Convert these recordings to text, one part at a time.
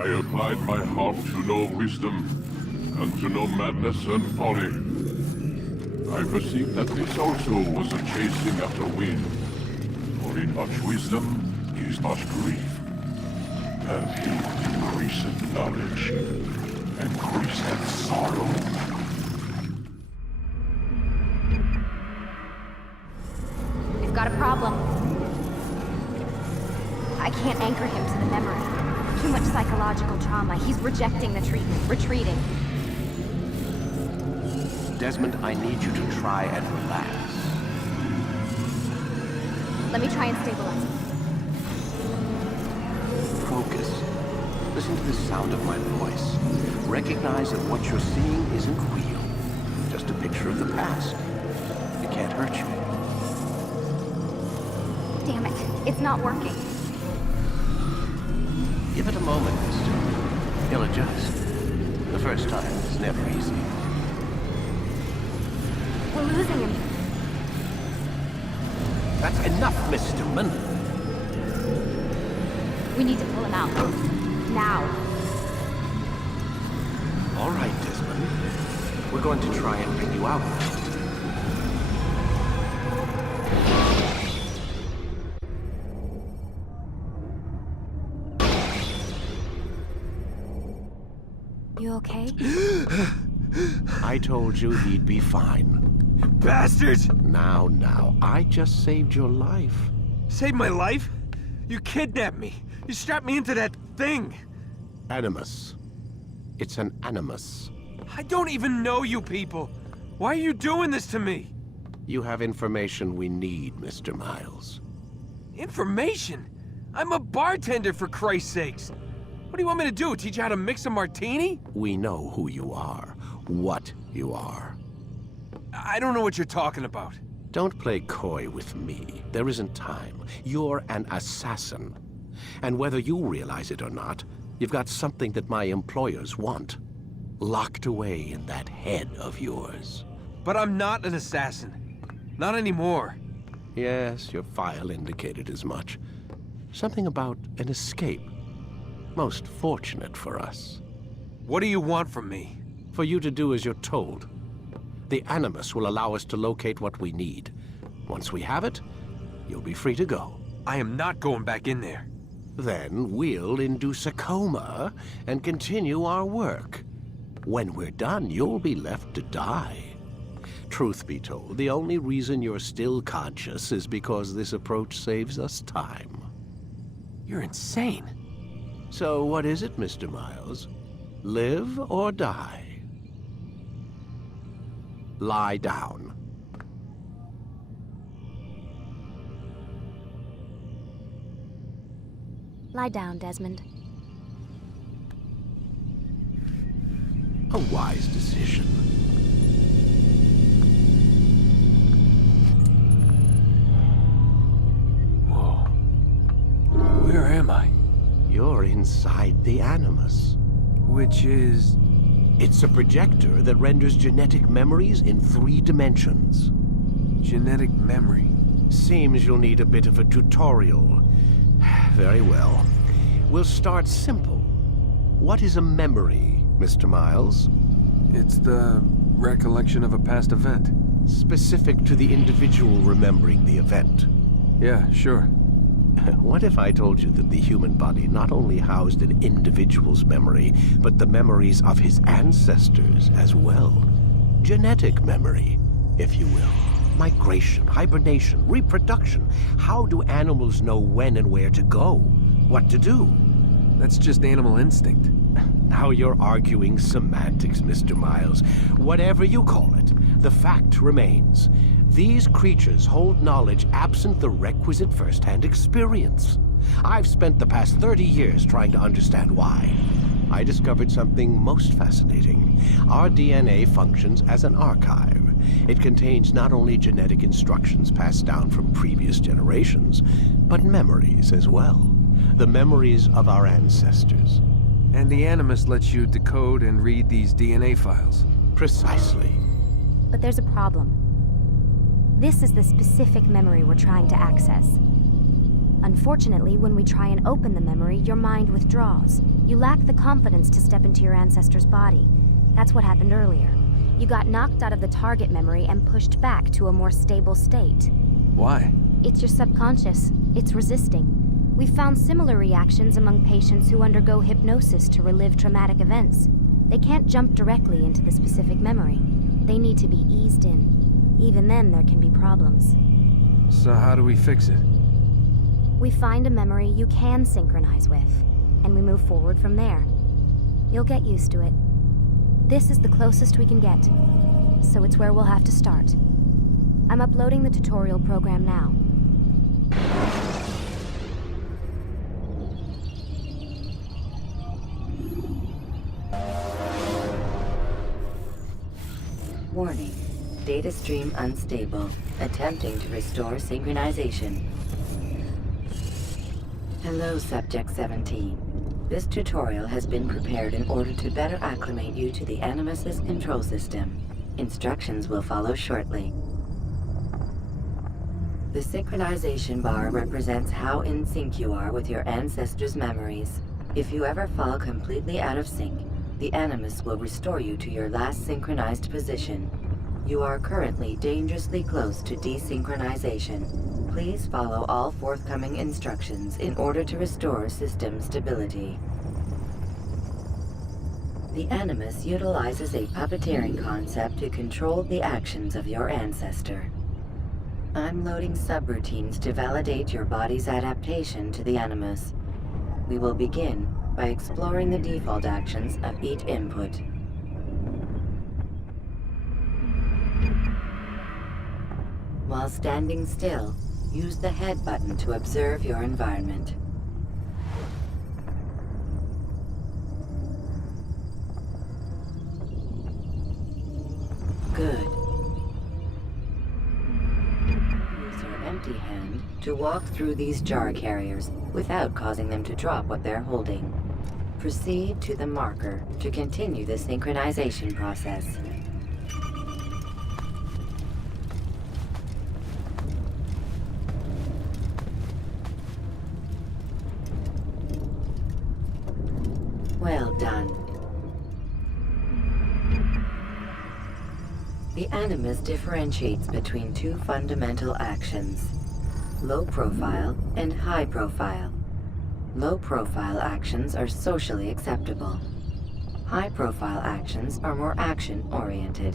I applied my heart to know wisdom, and to know madness and folly. I perceived that this also was a chasing after wind. For in much wisdom is much grief. And he increaseth knowledge, increaseth sorrow. We've got a problem. I can't anchor him to the memory. Too much psychological trauma. He's rejecting the treatment, retreating. Desmond, I need you to try and relax. Let me try and stabilize him. Focus. Listen to the sound of my voice. Recognize that what you're seeing isn't real. Just a picture of the past. It can't hurt you. Damn it. It's not working. Give it a moment, mister. He'll adjust. The first time is never easy. We're losing him. That's enough, Miss Stillman. We need to pull him out. Now. All right, Desmond. We're going to try and bring you out now. You okay? I told you he'd be fine. Bastards! Now, I just saved your life. Saved my life? You kidnapped me. You strapped me into that thing. Animus. It's an animus. I don't even know you people. Why are you doing this to me? You have information we need, Mr. Miles. Information? I'm a bartender, for Christ's sakes. What do you want me to do? Teach you how to mix a martini? We know who you are, what you are. I don't know what you're talking about. Don't play coy with me. There isn't time. You're an assassin. And whether you realize it or not, you've got something that my employers want. Locked away in that head of yours. But I'm not an assassin. Not anymore. Yes, your file indicated as much. Something about an escape. Most fortunate for us. What do you want from me? For you to do as you're told. The Animus will allow us to locate what we need. Once we have it, you'll be free to go. I am not going back in there. Then we'll induce a coma and continue our work. When we're done, you'll be left to die. Truth be told, the only reason you're still conscious is because this approach saves us time. You're insane. So what is it, Mr. Miles? Live or die? Lie down. Lie down, Desmond. A wise decision. Whoa. Where am I? You're inside the Animus. Which is... It's a projector that renders genetic memories in 3 dimensions. genetic memory. Seems you'll need a bit of a tutorial. Very well. We'll start simple. What is a memory, Mr. Miles? It's the recollection of a past event. Specific to the individual remembering the event. Yeah, sure. What if I told you that the human body not only housed an individual's memory, but the memories of his ancestors as well? Genetic memory, if you will. Migration, hibernation, reproduction. How do animals know when and where to go? What to do? That's just animal instinct. Now you're arguing semantics, Mr. Miles. Whatever you call it, the fact remains. These creatures hold knowledge absent the requisite first-hand experience. I've spent the past 30 years trying to understand why. I discovered something most fascinating. Our DNA functions as an archive. It contains not only genetic instructions passed down from previous generations, but memories as well. The memories of our ancestors. And the Animus lets you decode and read these DNA files. Precisely. But there's a problem. This is the specific memory we're trying to access. Unfortunately, when we try and open the memory, your mind withdraws. You lack the confidence to step into your ancestor's body. That's what happened earlier. You got knocked out of the target memory and pushed back to a more stable state. Why? It's your subconscious. It's resisting. We've found similar reactions among patients who undergo hypnosis to relive traumatic events. They can't jump directly into the specific memory. They need to be eased in. Even then, there can be problems. So how do we fix it? We find a memory you can synchronize with, and we move forward from there. You'll get used to it. This is the closest we can get, so it's where we'll have to start. I'm uploading the tutorial program now. Warning. Data stream unstable. Attempting to restore synchronization. Hello, Subject 17. This tutorial has been prepared in order to better acclimate you to the Animus's control system. Instructions will follow shortly. The synchronization bar represents how in sync you are with your ancestors' memories. If you ever fall completely out of sync, the Animus will restore you to your last synchronized position. You are currently dangerously close to desynchronization. Please follow all forthcoming instructions in order to restore system stability. The Animus utilizes a puppeteering concept to control the actions of your ancestor. I'm loading subroutines to validate your body's adaptation to the Animus. We will begin by exploring the default actions of each input. While standing still, use the head button to observe your environment. Good. Use your empty hand to walk through these jar carriers without causing them to drop what they're holding. Proceed to the marker to continue the synchronization process. Well done. The Animus differentiates between two fundamental actions: low profile and high profile. Low profile actions are socially acceptable. High profile actions are more action oriented.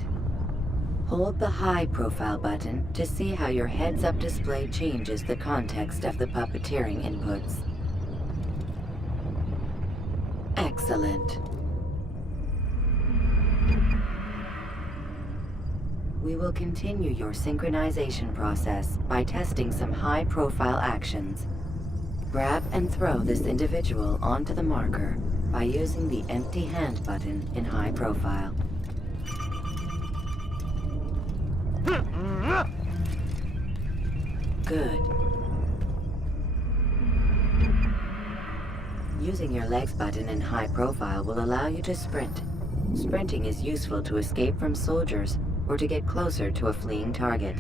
Hold the high profile button to see how your heads-up display changes the context of the puppeteering inputs. Excellent. We will continue your synchronization process by testing some high-profile actions. Grab and throw this individual onto the marker by using the empty hand button in high profile. Good. Using your legs button in high profile will allow you to sprint. Sprinting is useful to escape from soldiers or to get closer to a fleeing target.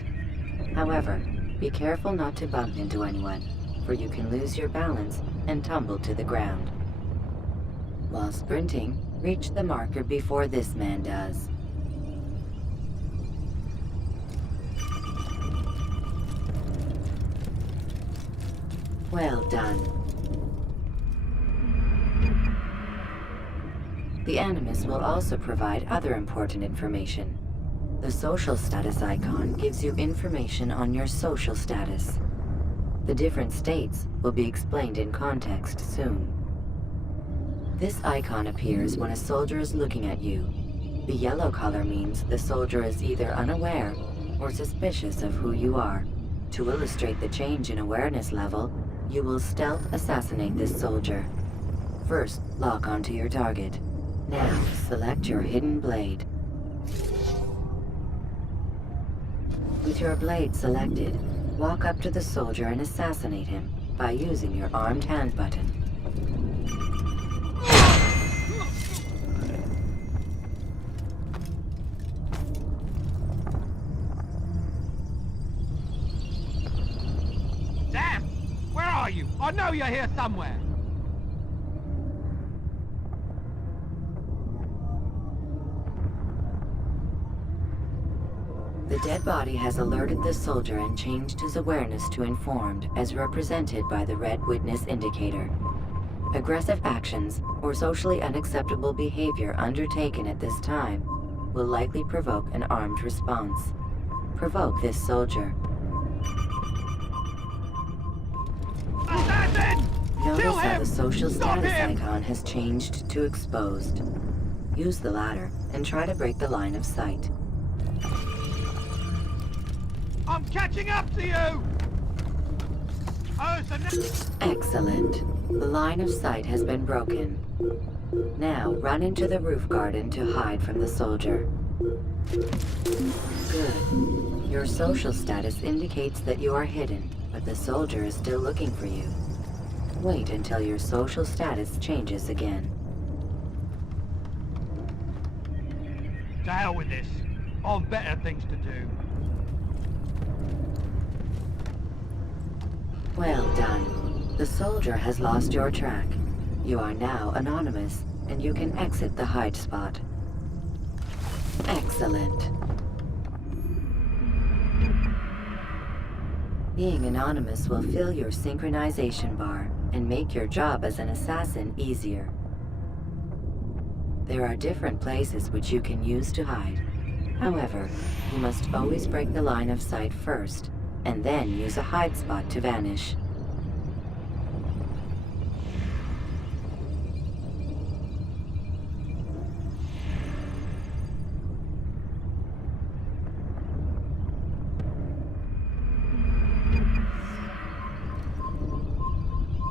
However, be careful not to bump into anyone, for you can lose your balance and tumble to the ground. While sprinting, reach the marker before this man does. Well done. The Animus will also provide other important information. The social status icon gives you information on your social status. The different states will be explained in context soon. This icon appears when a soldier is looking at you. The yellow color means the soldier is either unaware or suspicious of who you are. To illustrate the change in awareness level, you will stealth assassinate this soldier. First, lock onto your target. Now, select your hidden blade. With your blade selected, walk up to the soldier and assassinate him by using your armed hand button. Damn! Where are you? I know you're here somewhere! The dead body has alerted the soldier and changed his awareness to informed, as represented by the red witness indicator. Aggressive actions or socially unacceptable behavior undertaken at this time will likely provoke an armed response. Provoke this soldier. Assassin! Notice Kill how him! the social Stop status him! icon has changed to exposed. Use the latter and try to break the line of sight. I'm catching up to you! Oh, so Excellent. The line of sight has been broken. Now run into the roof garden to hide from the soldier. Good. Your social status indicates that you are hidden, but the soldier is still looking for you. Wait until your social status changes again. to hell with this. On better things to do. Well done. The soldier has lost your track. You are now anonymous, and you can exit the hide spot. Excellent. Being anonymous will fill your synchronization bar and make your job as an assassin easier. There are different places which you can use to hide. However, you must always break the line of sight first, and then use a hide spot to vanish.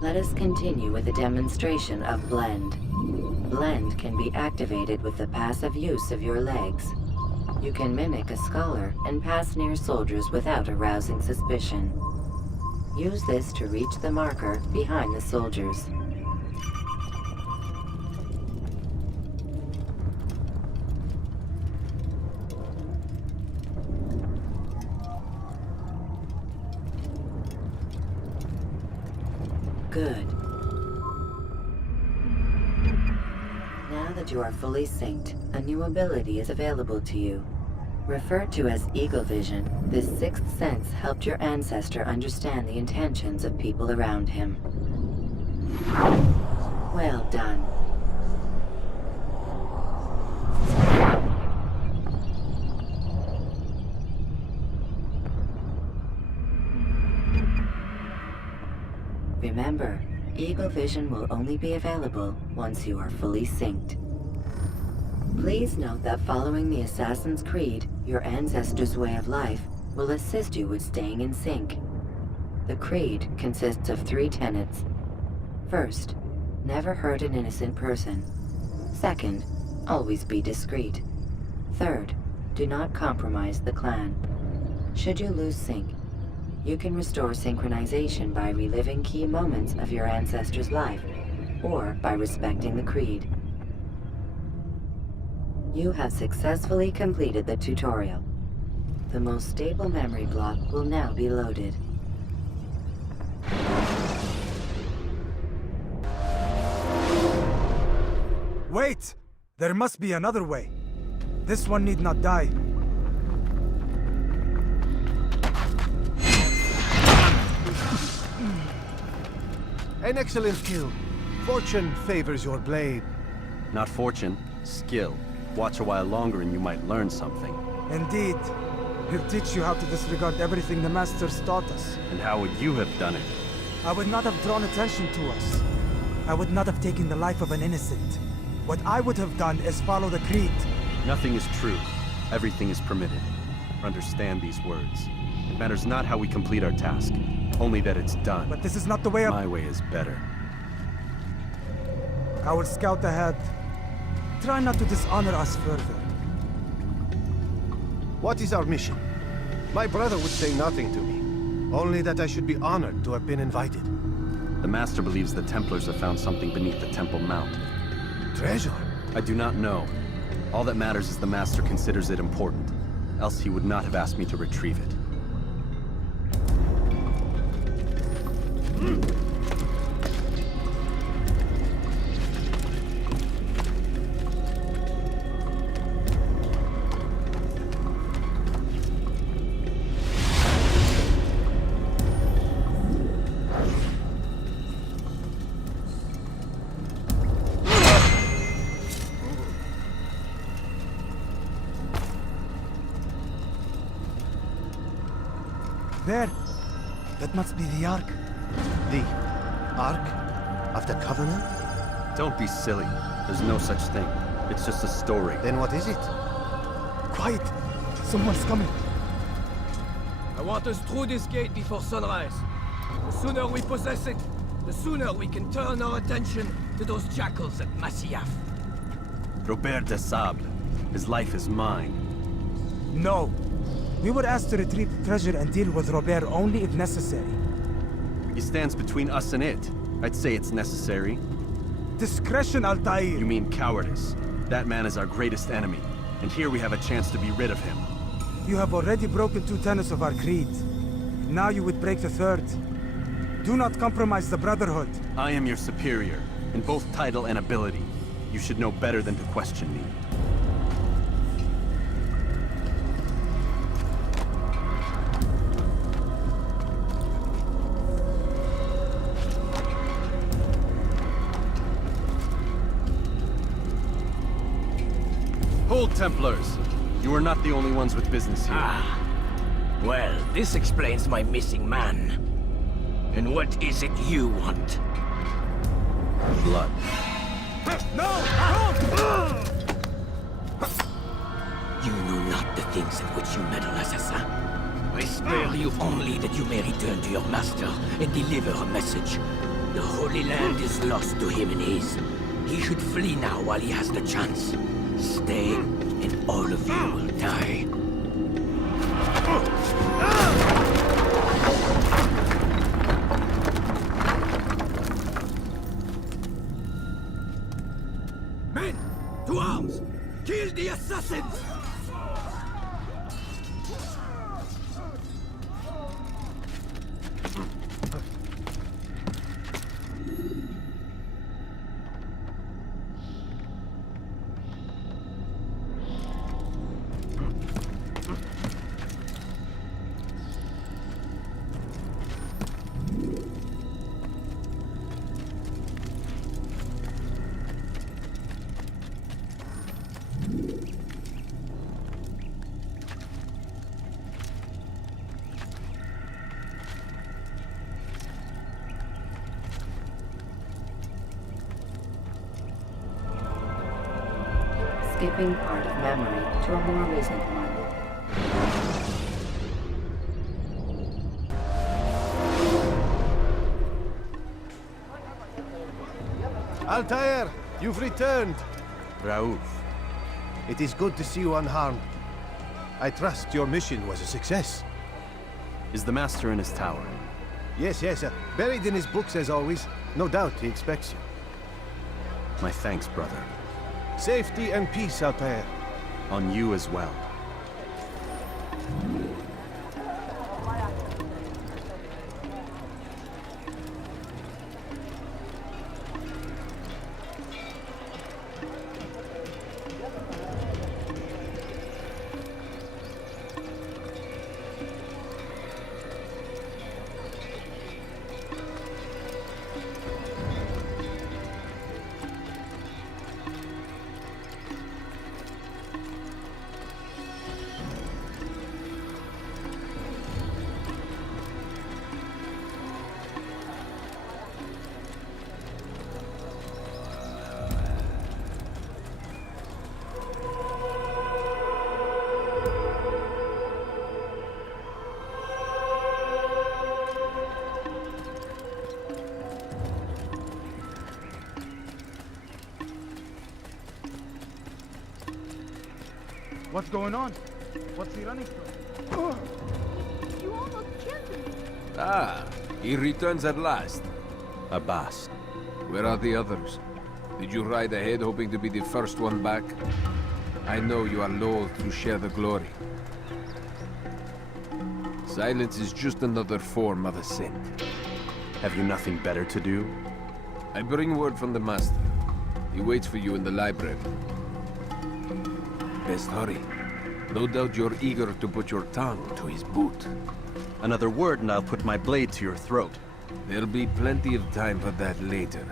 Let us continue with a demonstration of Blend. Blend can be activated with the passive use of your legs. You can mimic a scholar and pass near soldiers without arousing suspicion. Use this to reach the marker behind the soldiers. Good. Now that you are fully synced, a new ability is available to you. Referred to as Eagle Vision, this sixth sense helped your ancestor understand the intentions of people around him. Well done. Remember, Eagle Vision will only be available once you are fully synced. Please note that following the Assassin's Creed, your ancestors' way of life, will assist you with staying in sync. The Creed consists of 3 tenets. First, never hurt an innocent person. Second, always be discreet. Third, do not compromise the clan. Should you lose sync, you can restore synchronization by reliving key moments of your ancestor's life, or by respecting the Creed. You have successfully completed the tutorial. The most stable memory block will now be loaded. Wait! There must be another way. This one need not die. An excellent kill. Fortune favors your blade. Not fortune, skill. Watch a while longer and you might learn something. Indeed. He'll teach you how to disregard everything the Masters taught us. And how would you have done it? I would not have drawn attention to us. I would not have taken the life of an innocent. What I would have done is follow the Creed. Nothing is true. Everything is permitted. Understand these words. It matters not how we complete our task, only that it's done. But this is not the way My way is better. I will scout ahead. Try not to dishonor us further. What is our mission? My brother would say nothing to me. Only that I should be honored to have been invited. The Master believes the Templars have found something beneath the Temple Mount. Treasure? I do not know. All that matters is the Master considers it important. Else he would not have asked me to retrieve it. There. That must be the Ark. The Ark of the Covenant? Don't be silly. There's no such thing. It's just a story. Then what is it? Quiet! Someone's coming. I want us through this gate before sunrise. The sooner we possess it, the sooner we can turn our attention to those jackals at Masyaf. Robert de Sable. His life is mine. No. We were asked to retrieve treasure and deal with Robert only if necessary. He stands between us and it. I'd say it's necessary. Discretion, Altair! You mean cowardice. That man is our greatest enemy, and here we have a chance to be rid of him. You have already broken 2 tenets of our creed. Now you would break the 3rd. Do not compromise the Brotherhood. I am your superior, in both title and ability. You should know better than to question me. Hold, Templars! You are not the only ones with business here. Ah. Well, this explains my missing man. And what is it you want? Blood. No! No! You know not the things in which you meddle, assassin. I spare you only that you may return to your master and deliver a message. The Holy Land is lost to him and his. He should flee now while he has the chance. Stay, and all of you will die. Men, to arms! Kill the assassins! Skipping part of memory to a more recent one. Altair, you've returned. Raouf. It is good to see you unharmed. I trust your mission was a success. Is the Master in his tower? Yes, buried in his books as always. No doubt he expects you. My thanks, brother. Safety and peace, Altair. On you as well. What's going on? What's he running from? You almost killed me. Ah, he returns at last. Abbas. Where are the others? Did you ride ahead hoping to be the first one back? I know you are loath to share the glory. Silence is just another form of assent. Have you nothing better to do? I bring word from the Master. He waits for you in the library. Best hurry. No doubt you're eager to put your tongue to his boot. Another word and I'll put my blade to your throat. There'll be plenty of time for that later,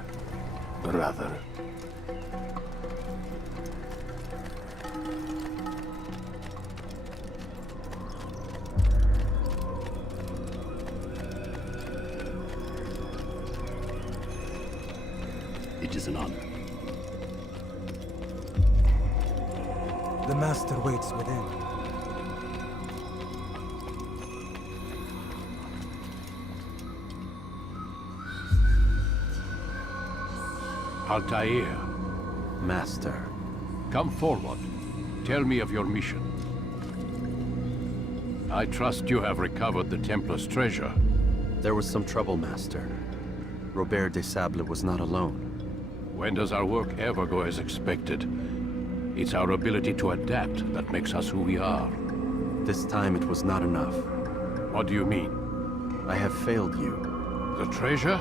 brother. citizen on. The Master waits within. Altair, Master. come forward. Tell me of your mission. I trust you have recovered the Templar's treasure. There was some trouble, Master. Robert de Sable was not alone. When does our work ever go as expected? It's our ability to adapt that makes us who we are. This time it was not enough. What do you mean? I have failed you. The treasure?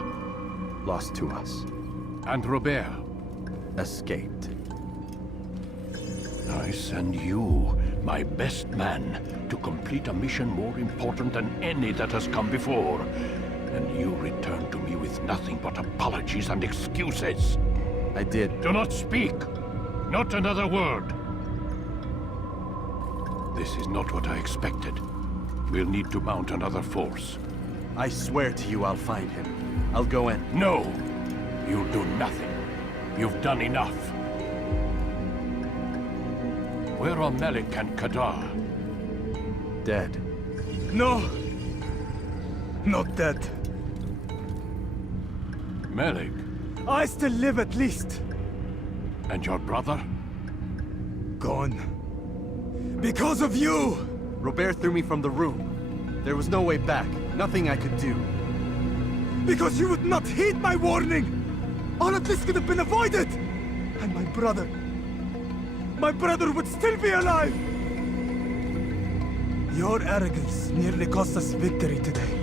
Lost to us. And Robert? Escaped. I send you, my best man, to complete a mission more important than any that has come before. And you return to me with nothing but apologies and excuses. I did. Do not speak! Not another word! This is not what I expected. We'll need to mount another force. I swear to you I'll find him. I'll go in. No! You'll do nothing. You've done enough. Where are Melik and Kadar? Dead. No! Not dead. Melik? I still live at least. And your brother? Gone. Because of you! Robert threw me from the room. There was no way back. Nothing I could do. Because you would not heed my warning! All of this could have been avoided! And my brother... my brother would still be alive! Your arrogance nearly cost us victory today.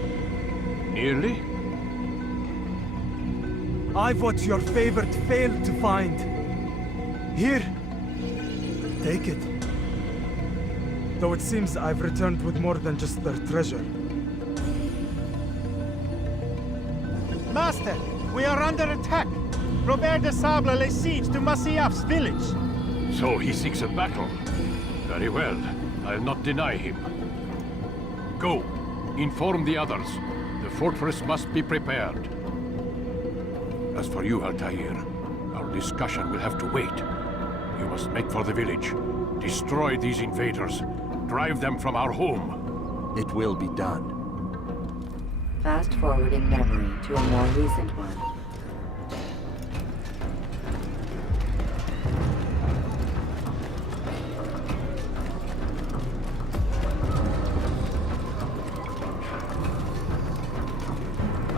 Nearly? I've what your favorite failed to find. Here. Take it. Though it seems I've returned with more than just their treasure. Master, we are under attack. Robert de Sable lays siege to Masyaf's village. So he seeks a battle. Very well. I'll not deny him. Go. Inform the others. The fortress must be prepared. As for you, Altair, our discussion will have to wait. You must make for the village. Destroy these invaders. Drive them from our home. It will be done. Fast-forwarding memory to a more recent one.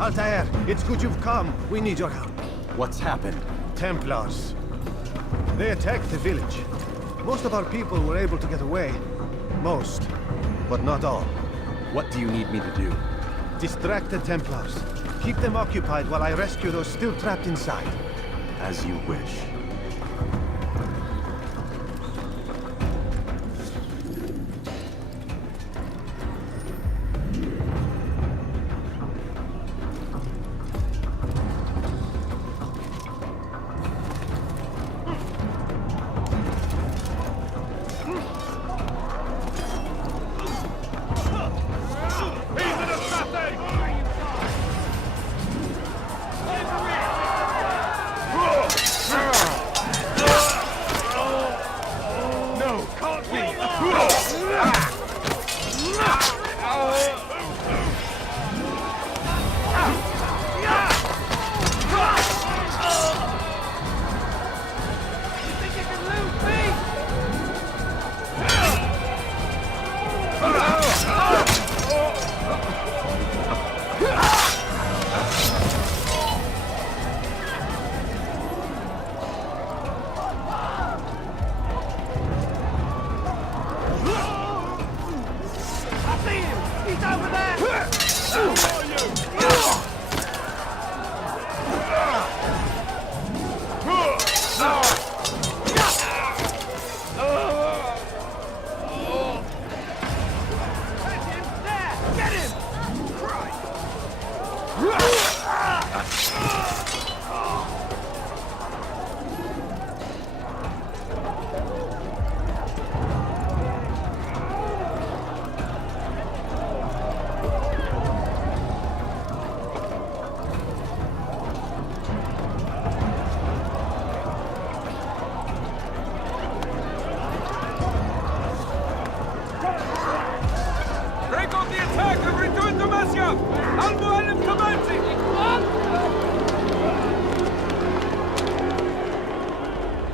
Altair, it's good you've come. We need your help. What's happened? Templars. They attacked the village. Most of our people were able to get away. Most, but not all. What do you need me to do? Distract the Templars. Keep them occupied while I rescue those still trapped inside. As you wish.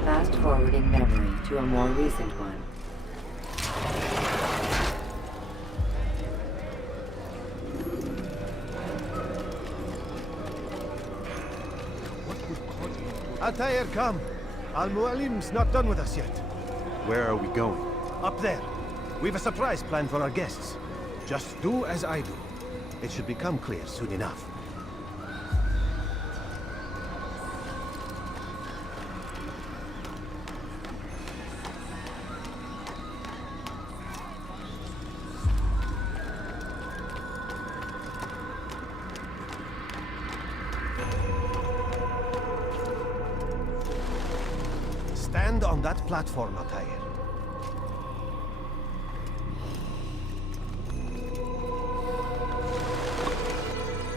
Fast forwarding memory to a more recent one. Altair, come. Al-Mualim's not done with us yet. Where are we going? Up there. We've a surprise planned for our guests. Just do as I do. It should become clear soon enough. Stand on that platform, Altair.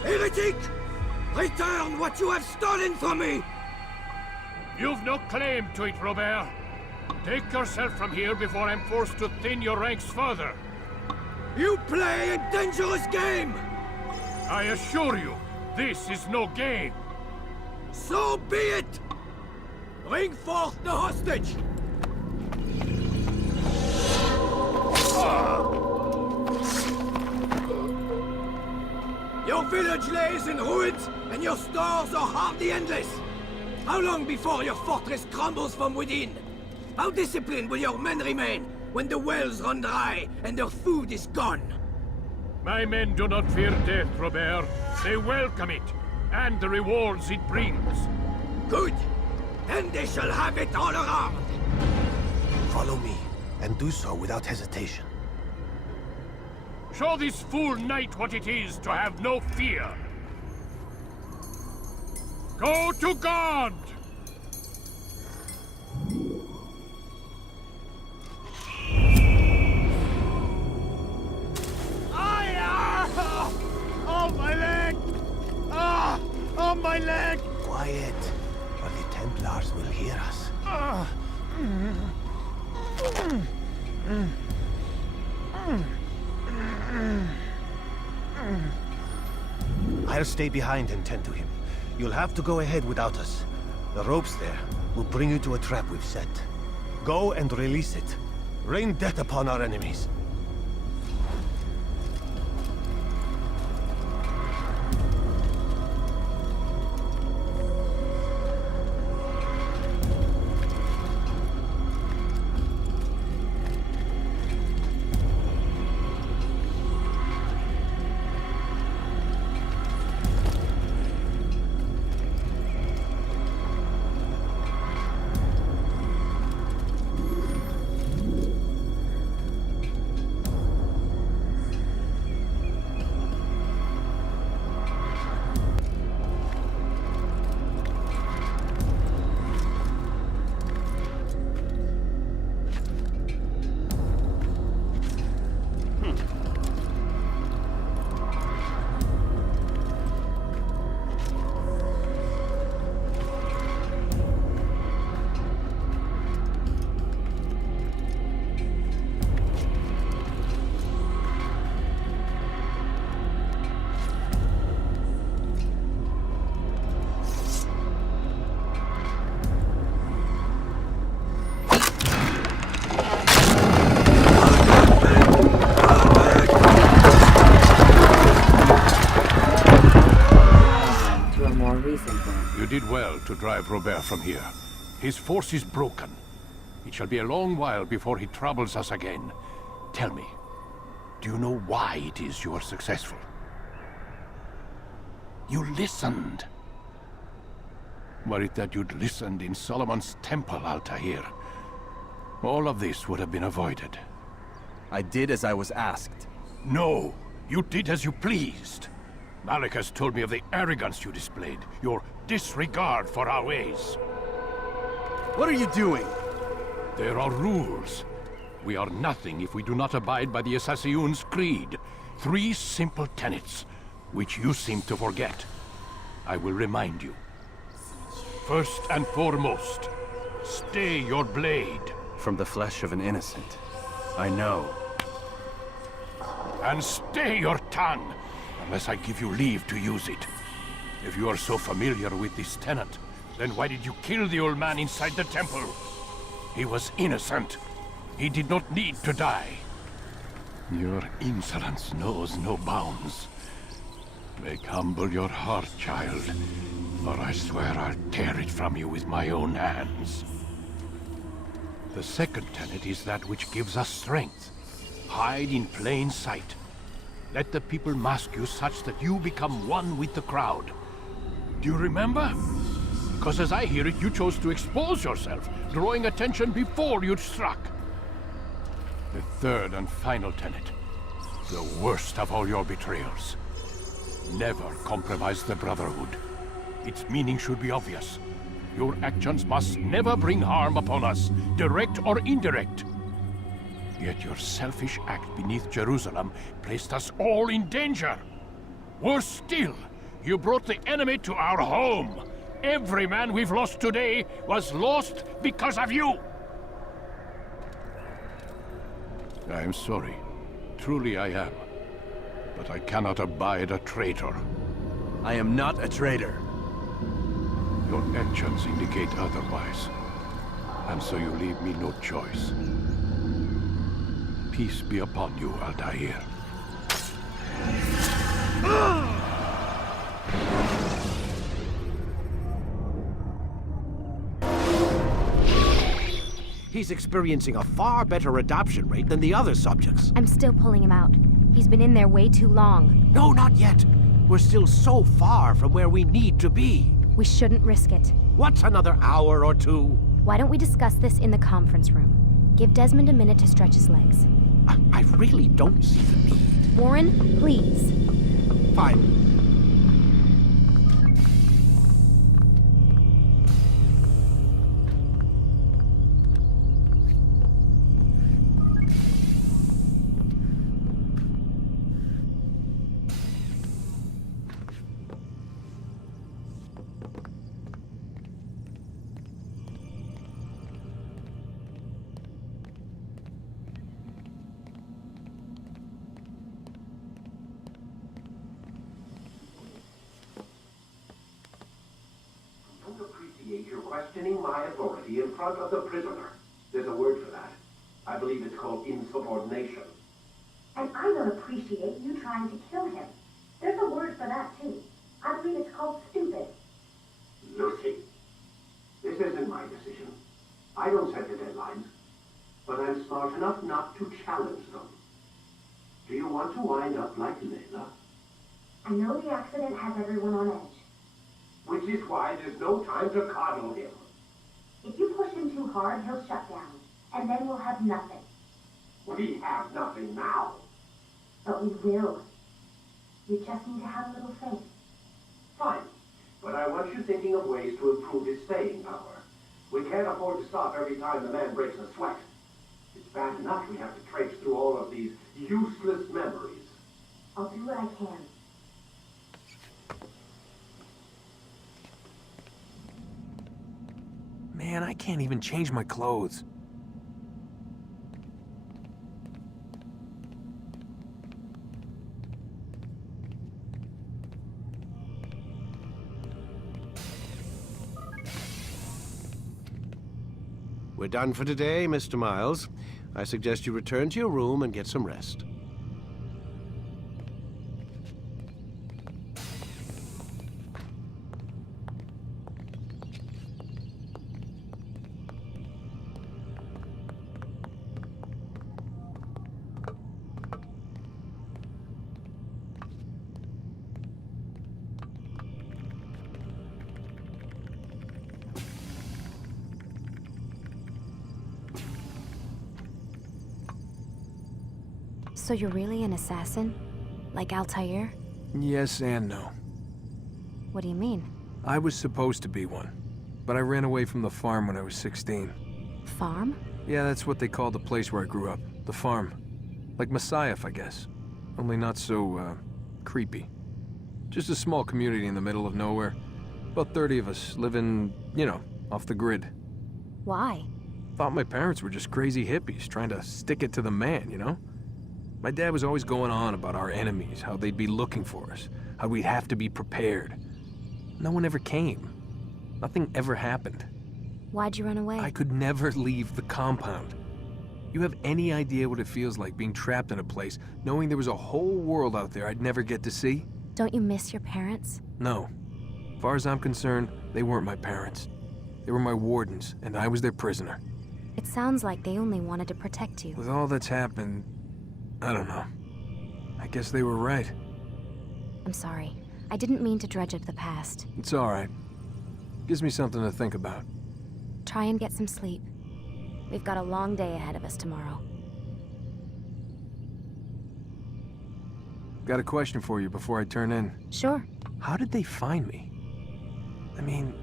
Heretic! Return what you have stolen from me! You've no claim to it, Robert. Take yourself from here before I'm forced to thin your ranks further. You play a dangerous game! I assure you, this is no game. So be it! Bring forth the hostage! Your village lays in ruins, and your stores are hardly endless. How long before your fortress crumbles from within? How disciplined will your men remain when the wells run dry and their food is gone? My men do not fear death, Robert. They welcome it, and the rewards it brings. Good! Then they shall have it all around! Follow me, and do so without hesitation. Show this fool knight what it is to have no fear. Go to God! Oh, my leg! Ah! Oh, my leg! Quiet, or the Templars will hear us. I'll stay behind and tend to him. You'll have to go ahead without us. The ropes there will bring you to a trap we've set. Go and release it. Rain death upon our enemies. You did well to drive Robert from here. His force is broken. It shall be a long while before he troubles us again. Tell me, do you know why it is you are successful? You listened. Were it that you'd listened in Solomon's temple, Altair, all of this would have been avoided. I did as I was asked. No, you did as you pleased. Malik has told me of the arrogance you displayed, your disregard for our ways. What are you doing? There are rules. We are nothing if we do not abide by the Assassin's creed. 3 simple tenets, which you seem to forget. I will remind you. First and foremost, stay your blade. From the flesh of an innocent. I know. And stay your tongue. unless I give you leave to use it. If you are so familiar with this tenant, then why did you kill the old man inside the temple? He was innocent. He did not need to die. Your insolence knows no bounds. Make humble your heart, child, or I swear I'll tear it from you with my own hands. The second tenet is that which gives us strength. Hide in plain sight. Let the people mask you such that you become one with the crowd. Do you remember? Because as I hear it, you chose to expose yourself, drawing attention before you'd struck. The third and final tenet. The worst of all your betrayals. Never compromise the Brotherhood. Its meaning should be obvious. Your actions must never bring harm upon us, direct or indirect. Yet your selfish act beneath Jerusalem placed us all in danger. Worse still, you brought the enemy to our home. Every man we've lost today was lost because of you. I am sorry. Truly I am. But I cannot abide a traitor. I am not a traitor. Your actions indicate otherwise. And so you leave me no choice. Peace be upon you, Altair. He's experiencing a far better adoption rate than the other subjects. I'm still pulling him out. He's been in there way too long. No, not yet. We're still so far from where we need to be. We shouldn't risk it. What's another hour or two? Why don't we discuss this in the conference room? Give Desmond a minute to stretch his legs. I really don't see the need. Warren, please. Fine. You're questioning my authority in front of the prisoner. There's a word for that. I believe it's called insubordination. And I don't appreciate you trying to kill him. There's a word for that, too. I believe it's called stupid. Lucy, this isn't my decision. I don't set the deadlines. But I'm smart enough not to challenge them. Do you want to wind up like Layla? I know the accident has everyone on edge. Which is why there's no time to coddle him. If you push him too hard, he'll shut down. And then we'll have nothing. We have nothing now. But we will. You just need to have a little faith. Fine. But I want you thinking of ways to improve his staying power. We can't afford to stop every time the man breaks a sweat. It's bad enough we have to traipse through all of these useless memories. I'll do what I can. Man, I can't even change my clothes. We're done for today, Mr. Miles. I suggest you return to your room and get some rest. So you're really an assassin? Like Altair? Yes and no. What do you mean? I was supposed to be one, but I ran away from the farm when I was 16. Farm? Yeah, that's what they called the place where I grew up. The farm. Like Messiah, I guess. Only not so, creepy. Just a small community in the middle of nowhere. About 30 of us living, you know, off the grid. Why? Thought my parents were just crazy hippies trying to stick it to the man, you know? My dad was always going on about our enemies, how they'd be looking for us, how we'd have to be prepared. No one ever came. Nothing ever happened. Why'd you run away? I could never leave the compound. You have any idea what it feels like being trapped in a place, knowing there was a whole world out there I'd never get to see? Don't you miss your parents? No. As far as I'm concerned, they weren't my parents. They were my wardens, and I was their prisoner. It sounds like they only wanted to protect you. With all that's happened, I don't know. I guess they were right. I'm sorry. I didn't mean to dredge up the past. It's all right. Gives me something to think about. Try and get some sleep. We've got a long day ahead of us tomorrow. Got a question for you before I turn in. Sure. How did they find me? I mean,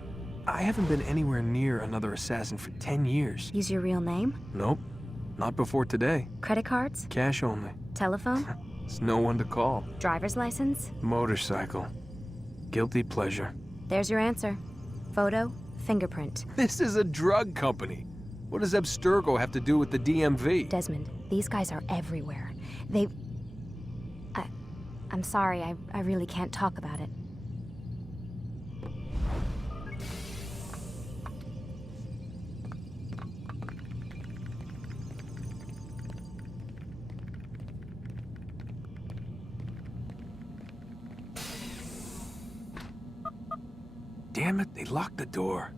I haven't been anywhere near another assassin for 10 years. Use your real name? Nope. Not before today. Credit cards? Cash only. Telephone? There's no one to call. Driver's license? Motorcycle. Guilty pleasure. There's your answer. Photo, fingerprint. This is a drug company. What does Abstergo have to do with the DMV? Desmond, these guys are everywhere. I'm sorry, I really can't talk about it. Damn it, they locked the door.